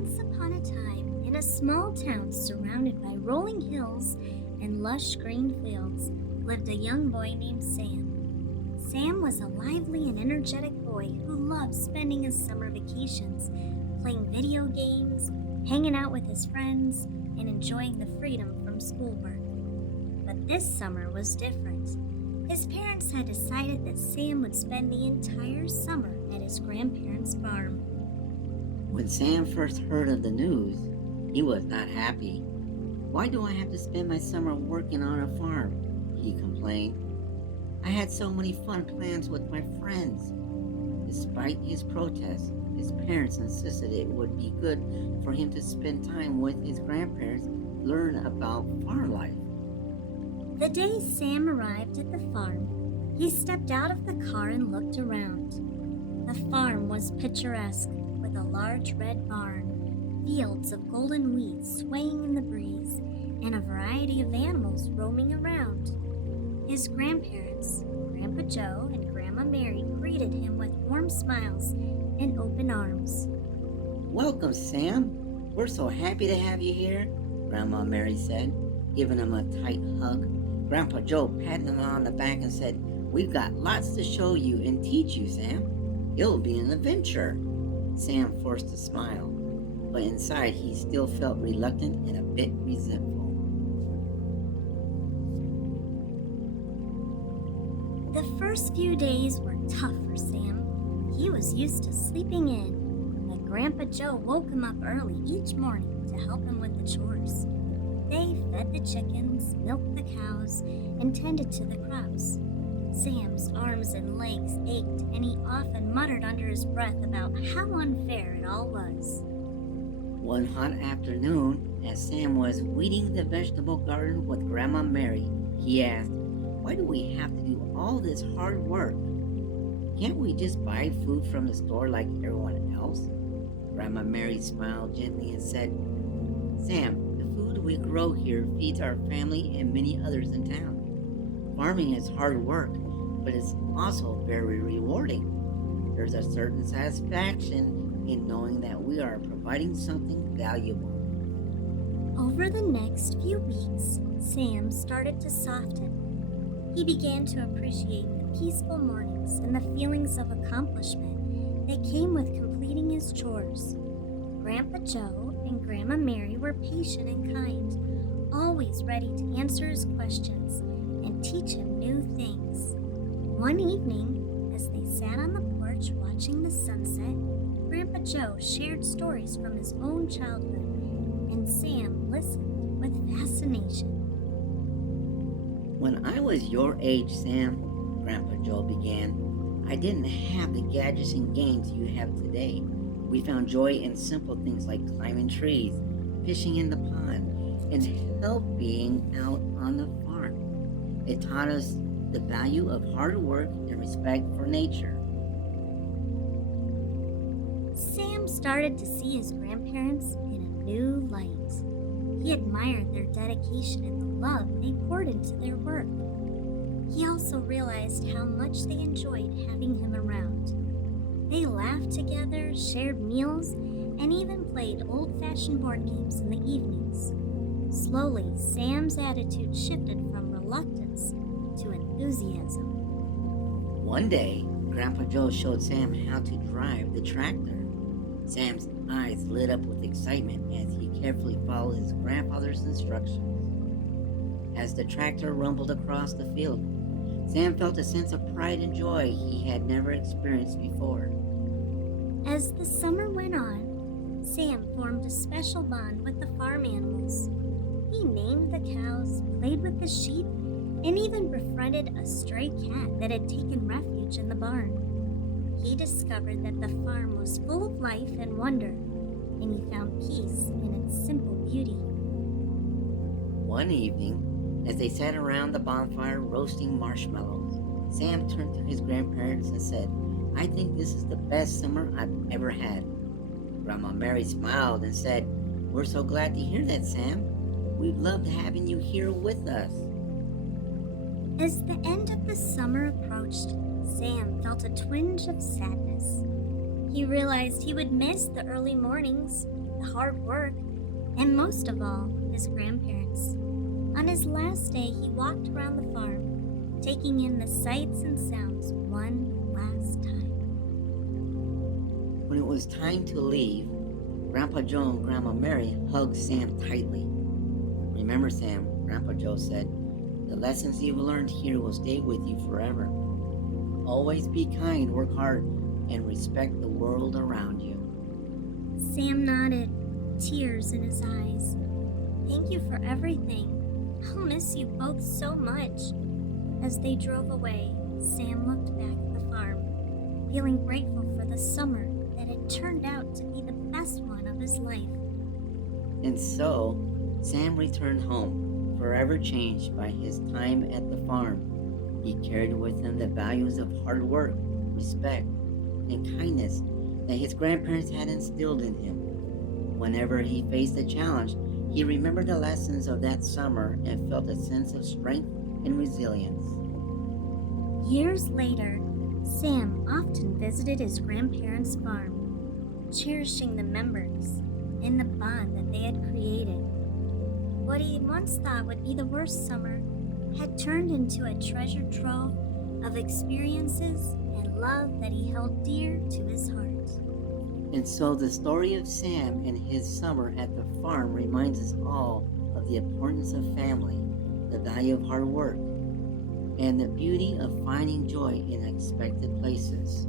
Once upon a time, in a small town surrounded by rolling hills and lush green fields, lived a young boy named Sam. Sam was a lively and energetic boy who loved spending his summer vacations playing video games, hanging out with his friends, and enjoying the freedom from schoolwork. But this summer was different. His parents had decided that Sam would spend the entire summer at his grandparents' farm. When Sam first heard of the news, he was not happy. Why do I have to spend my summer working on a farm? He complained. I had so many fun plans with my friends. Despite his protests, his parents insisted it would be good for him to spend time with his grandparents, learn about farm life. The day Sam arrived at the farm, he stepped out of the car and looked around. The farm was picturesque, with a large red barn, fields of golden wheat swaying in the breeze, and a variety of animals roaming around. His grandparents, Grandpa Joe and Grandma Mary, greeted him with warm smiles and open arms. Welcome, Sam. We're so happy to have you here, Grandma Mary said, giving him a tight hug. Grandpa Joe patted him on the back and said, We've got lots to show you and teach you, Sam. It'll be an adventure. Sam forced a smile, but inside he still felt reluctant and a bit resentful. The first few days were tough for Sam. He was used to sleeping in, but Grandpa Joe woke him up early each morning to help him with the chores. They fed the chickens, milked the cows, and tended to the crops. Sam's arms and legs ached, and he often muttered under his breath about how unfair it all was. One hot afternoon, as Sam was weeding the vegetable garden with Grandma Mary, he asked, Why do we have to do all this hard work? Can't we just buy food from the store like everyone else? Grandma Mary smiled gently and said, Sam, the food we grow here feeds our family and many others in town. Farming is hard work, but it's also very rewarding. There's a certain satisfaction in knowing that we are providing something valuable. Over the next few weeks, Sam started to soften. He began to appreciate the peaceful mornings and the feelings of accomplishment that came with completing his chores. Grandpa Joe and Grandma Mary were patient and kind, always ready to answer his questions and teach him new things. One evening, as they sat on the porch watching the sunset, Grandpa Joe shared stories from his own childhood, and Sam listened with fascination. When I was your age, Sam, Grandpa Joe began, I didn't have the gadgets and games you have today. We found joy in simple things like climbing trees, fishing in the pond, and helping out on the farm. It taught us the value of hard work and respect for nature. Sam started to see his grandparents in a new light. He admired their dedication and the love they poured into their work. He also realized how much they enjoyed having him around. They laughed together, shared meals, and even played old-fashioned board games in the evenings. Slowly, Sam's attitude shifted from reluctance to enthusiasm. One day, Grandpa Joe showed Sam how to drive the tractor. Sam's eyes lit up with excitement as he carefully followed his grandfather's instructions. As the tractor rumbled across the field, Sam felt a sense of pride and joy he had never experienced before. As the summer went on, Sam formed a special bond with the farm animals. He named the cows, played with the sheep, and even befriended a stray cat that had taken refuge in the barn. He discovered that the farm was full of life and wonder, and he found peace in its simple beauty. One evening, as they sat around the bonfire roasting marshmallows, Sam turned to his grandparents and said, I think this is the best summer I've ever had. Grandma Mary smiled and said, We're so glad to hear that, Sam. We've loved having you here with us. As the end of the summer approached, Sam felt a twinge of sadness. He realized he would miss the early mornings, the hard work, and most of all, his grandparents. On his last day, he walked around the farm, taking in the sights and sounds one last time. When it was time to leave, Grandpa Joe and Grandma Mary hugged Sam tightly. "Remember, Sam," Grandpa Joe said, "the lessons you've learned here will stay with you forever. Always be kind, work hard, and respect the world around you." Sam nodded, tears in his eyes. "Thank you for everything. I'll miss you both so much." As they drove away, Sam looked back at the farm, feeling grateful for the summer that had turned out to be the best one of his life. And so, Sam returned home, forever changed by his time at the farm. He carried with him the values of hard work, respect, and kindness that his grandparents had instilled in him. Whenever he faced a challenge, he remembered the lessons of that summer and felt a sense of strength and resilience. Years later, Sam often visited his grandparents' farm, cherishing the memories and the bond that they had created. What he once thought would be the worst summer had turned into a treasure trove of experiences and love that he held dear to his heart. And so the story of Sam and his summer at the farm reminds us all of the importance of family, the value of hard work, and the beauty of finding joy in unexpected places.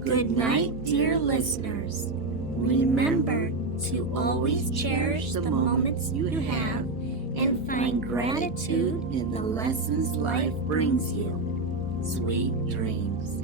Good night, dear listeners. Remember to always cherish the moments you have and find gratitude in the lessons life brings you. Sweet dreams.